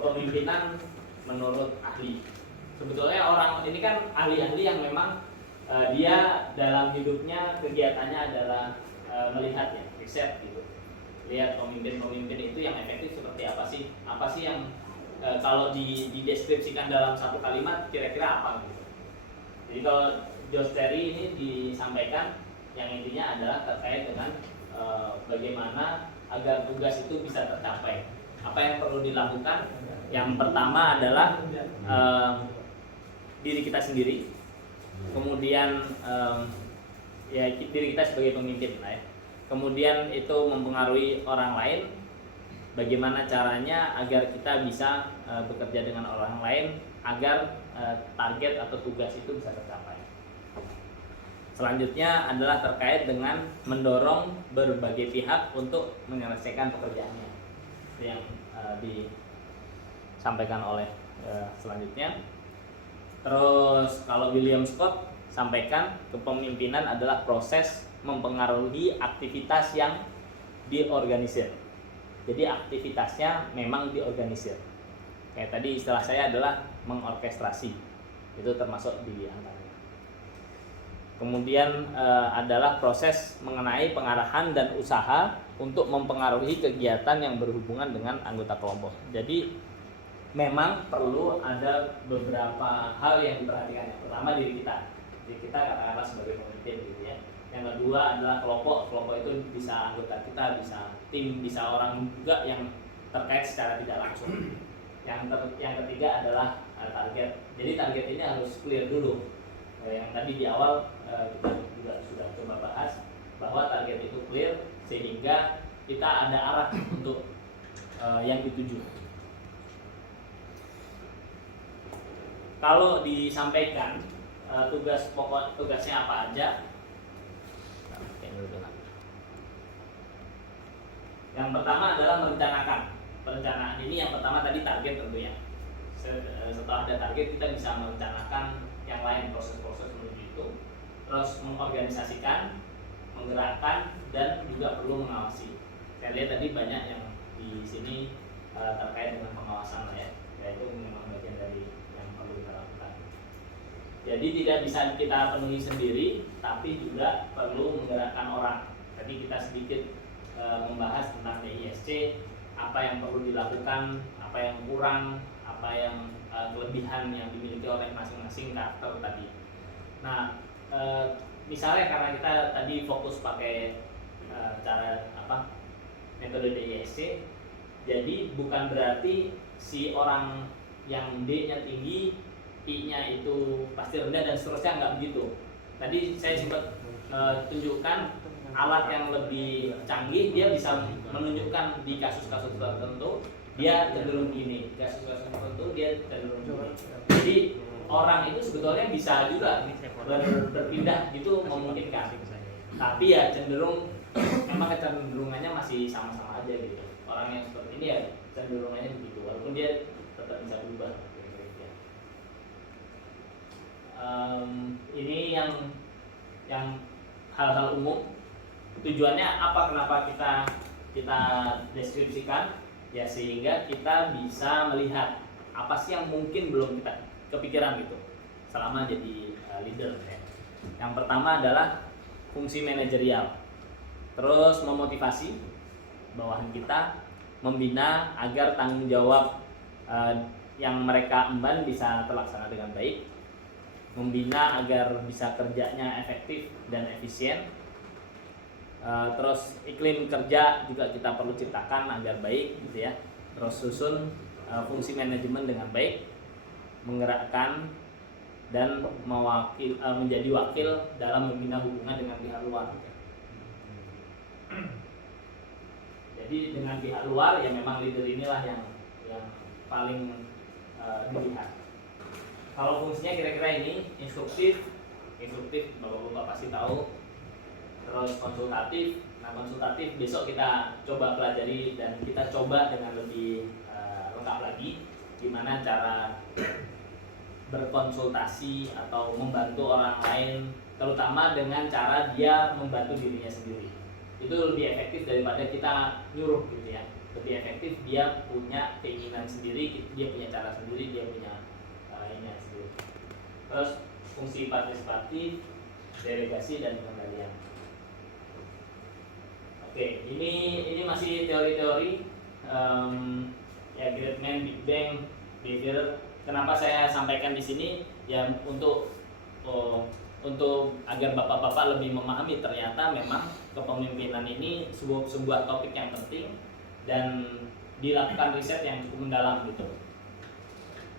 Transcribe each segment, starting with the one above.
kepemimpinan menurut ahli. Sebetulnya orang ini kan ahli-ahli yang memang dia dalam hidupnya kegiatannya adalah melihat ya, riset gitu. Lihat pemimpin-pemimpin itu yang efektif seperti apa sih yang kalau dideskripsikan dalam satu kalimat kira-kira apa gitu. Jadi kalau Josh Terry ini disampaikan yang intinya adalah terkait dengan bagaimana agar tugas itu bisa tercapai. Apa yang perlu dilakukan? Yang pertama adalah diri kita sendiri, kemudian ya diri kita sebagai pemimpin lah ya. Kemudian itu mempengaruhi orang lain. Bagaimana caranya agar kita bisa bekerja dengan orang lain agar target atau tugas itu bisa tercapai. Selanjutnya adalah terkait dengan mendorong berbagai pihak untuk menyelesaikan pekerjaannya. Itu yang disampaikan oleh selanjutnya. Terus kalau William Scott sampaikan kepemimpinan adalah proses mempengaruhi aktivitas yang diorganisir. Jadi aktivitasnya memang diorganisir. Kayak tadi istilah saya adalah mengorkestrasi. Itu termasuk di antaranya. Kemudian adalah proses mengenai pengarahan dan usaha untuk mempengaruhi kegiatan yang berhubungan dengan anggota kelompok. Jadi memang perlu ada beberapa hal yang diperhatikan. Yang pertama diri kita katakanlah sebagai pemimpin gitu ya. Yang kedua adalah kelompok itu bisa anggota kita, bisa tim, bisa orang juga yang terkait secara tidak langsung. Yang ketiga adalah target. Jadi target ini harus clear dulu. Yang tadi di awal kita juga sudah coba bahas bahwa target itu clear sehingga kita ada arah untuk yang dituju. Kalau disampaikan tugasnya apa aja? Yang pertama adalah merencanakan. Perencanaan ini yang pertama tadi target tentunya. Setelah ada target kita bisa merencanakan yang lain, proses-proses menuju itu. Terus mengorganisasikan, menggerakkan, dan juga perlu mengawasi. Saya lihat tadi banyak yang di sini terkait dengan pengawasan ya, yaitu memang bagian dari yang perlu kita lakukan. Jadi tidak bisa kita penuhi sendiri, tapi juga perlu menggerakkan orang. Tadi kita sedikit membahas tentang DISC, apa yang perlu dilakukan, apa yang kurang, apa yang kelebihan yang dimiliki oleh masing-masing karakter tadi. Nah, misalnya karena kita tadi fokus pakai metode DISC, jadi bukan berarti si orang yang D-nya tinggi, I-nya itu pasti rendah dan seterusnya, nggak begitu. Tadi saya sempat tunjukkan alat yang lebih canggih, dia bisa menunjukkan di kasus-kasus tertentu dia cenderung gini, kasus-kasus tertentu dia cenderung gini. Jadi orang itu sebetulnya bisa juga berpindah gitu, memungkinkan. Tapi ya cenderung memang kecenderungannya masih sama-sama aja gitu. Orang yang seperti ini ya cenderungannya begitu, walaupun dia tetap bisa berubah. Ini yang hal-hal umum. Tujuannya apa? Kenapa kita deskripsikan? Ya sehingga kita bisa melihat apa sih yang mungkin belum kita kepikiran gitu selama jadi leader ya. Yang pertama adalah fungsi manajerial. Terus memotivasi bawahan kita, membina agar tanggung jawab yang mereka emban bisa terlaksana dengan baik, membina agar bisa kerjanya efektif dan efisien. Terus iklim kerja juga kita perlu ciptakan agar baik gitu ya. Terus susun fungsi manajemen dengan baik, menggerakkan dan menjadi wakil dalam membina hubungan dengan pihak luar. Jadi dengan pihak luar ya memang leader inilah yang paling dilihat. Kalau fungsinya kira-kira ini, instruktif bapak-bapak pasti tahu. Terus konsultatif. Nah, konsultatif besok kita coba pelajari dan kita coba dengan lebih lengkap lagi gimana cara berkonsultasi atau membantu orang lain, terutama dengan cara dia membantu dirinya sendiri. itu lebih efektif daripada kita nyuruh gitu ya. Lebih efektif dia punya keinginan sendiri, dia punya cara sendiri, dia punya ini sendiri. Terus fungsi partisipatif, delegasi dan pengendalian. Oke, ini masih teori-teori ya, Great Man, Big Bang, behavior. Kenapa saya sampaikan di sini? Ya untuk agar bapak-bapak lebih memahami ternyata memang kepemimpinan ini sebuah topik yang penting dan dilakukan riset yang cukup mendalam gitu.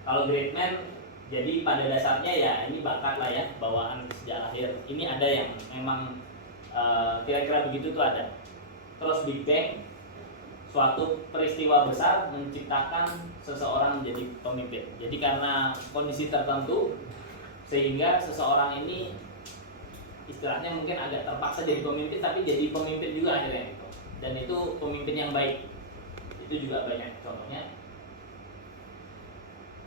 Kalau Great Man, jadi pada dasarnya ya ini bakat lah ya, bawaan sejak lahir. Ini ada yang memang kira-kira begitu tuh ada. Terus Big Bang, suatu peristiwa besar menciptakan seseorang menjadi pemimpin. Jadi karena kondisi tertentu sehingga seseorang ini istilahnya mungkin agak terpaksa jadi pemimpin, tapi jadi pemimpin juga akhirnya gitu. Dan itu pemimpin yang baik. Itu juga banyak contohnya.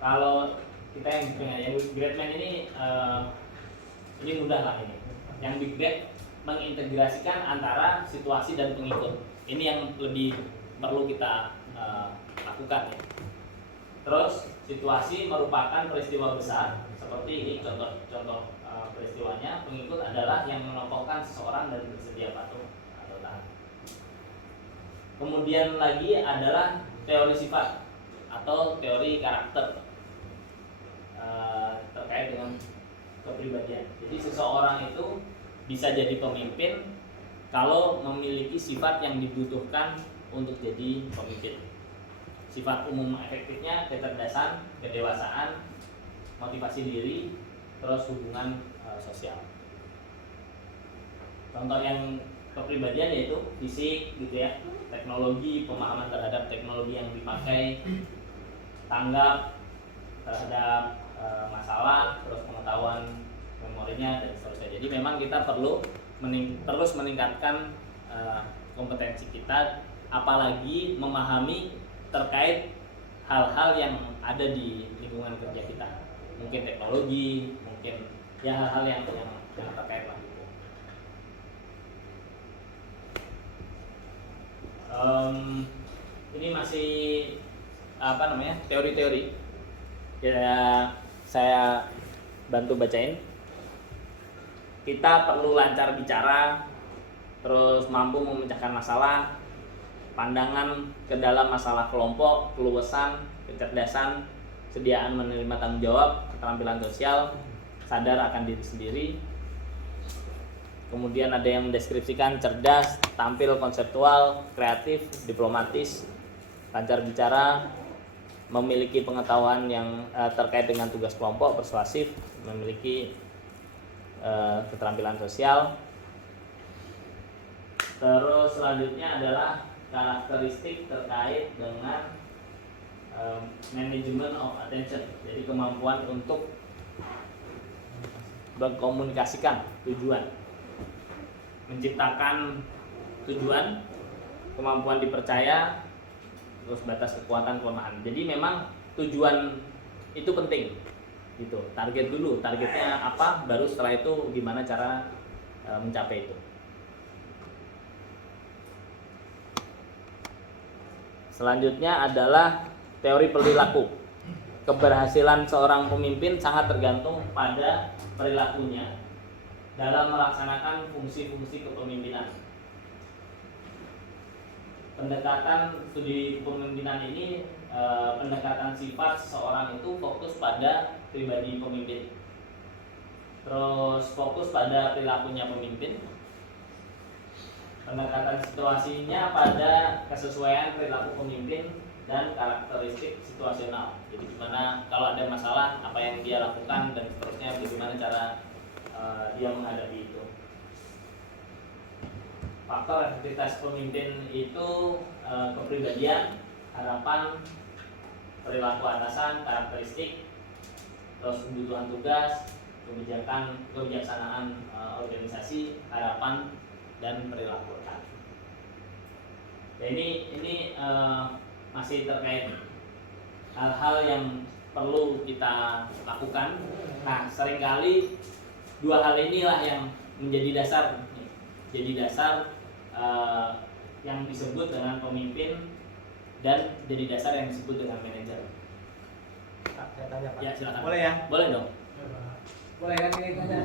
Kalau kita yang Great Man ini mudah lah ini. Yang Big Bang mengintegrasikan antara situasi dan pengikut. Ini yang lebih perlu kita lakukan ya. Terus situasi merupakan peristiwa besar seperti ini contoh peristiwanya. Pengikut adalah yang menokohkan seseorang dan bersedia patuh atau taat. Kemudian lagi adalah teori sifat atau teori karakter terkait dengan kepribadian. Jadi seseorang itu bisa jadi pemimpin kalau memiliki sifat yang dibutuhkan untuk jadi pemimpin. Sifat umum efektifnya kecerdasan, kedewasaan, motivasi diri, terus hubungan sosial. Contoh yang kepribadian yaitu fisik gitu ya, teknologi, pemahaman terhadap teknologi yang dipakai, tanggap terhadap masalah, terus pengetahuan memorinya dan seterusnya. Jadi memang kita perlu terus meningkatkan kompetensi kita, apalagi memahami terkait hal-hal yang ada di lingkungan kerja kita. Mungkin teknologi, mungkin ya hal-hal yang terkait lah. Ini masih teori-teori. Ya, saya bantu bacain. Kita perlu lancar bicara, terus mampu memecahkan masalah, pandangan ke dalam masalah kelompok, keluasan, kecerdasan, sediaan menerima tanggung jawab, keterampilan sosial, sadar akan diri sendiri. Kemudian ada yang mendeskripsikan cerdas, tampil konseptual, kreatif, diplomatis, lancar bicara, memiliki pengetahuan yang terkait dengan tugas kelompok, persuasif, memiliki keterampilan sosial. Terus selanjutnya adalah karakteristik terkait dengan management of attention, jadi kemampuan untuk berkomunikasikan tujuan, menciptakan tujuan, kemampuan dipercaya, terus batas kekuatan kelemahan. Jadi memang tujuan itu penting gitu. Target dulu, targetnya apa, baru setelah itu gimana cara mencapai itu. Selanjutnya adalah teori perilaku. Keberhasilan seorang pemimpin sangat tergantung pada perilakunya dalam melaksanakan fungsi-fungsi kepemimpinan. Pendekatan studi kepemimpinan ini, pendekatan sifat seseorang itu fokus pada pribadi pemimpin, terus fokus pada perilakunya pemimpin. Pendekatan situasinya pada kesesuaian perilaku pemimpin dan karakteristik situasional. Jadi gimana kalau ada masalah, apa yang dia lakukan dan seterusnya, bagaimana cara dia menghadapi itu. Faktor efektivitas pemimpin itu kepribadian, harapan, perilaku atasan, karakteristik, terus kebutuhan tugas, kebijaksanaan organisasi, harapan, dan perilaku. Ya, ini masih terkait hal-hal yang perlu kita lakukan. Nah, seringkali dua hal inilah yang menjadi dasar yang disebut dengan pemimpin dan dari dasar yang disebut dengan manajer. Pak, saya tanya Pak. Ya silakan. Boleh ya? Boleh dong. Boleh kan ini tanya?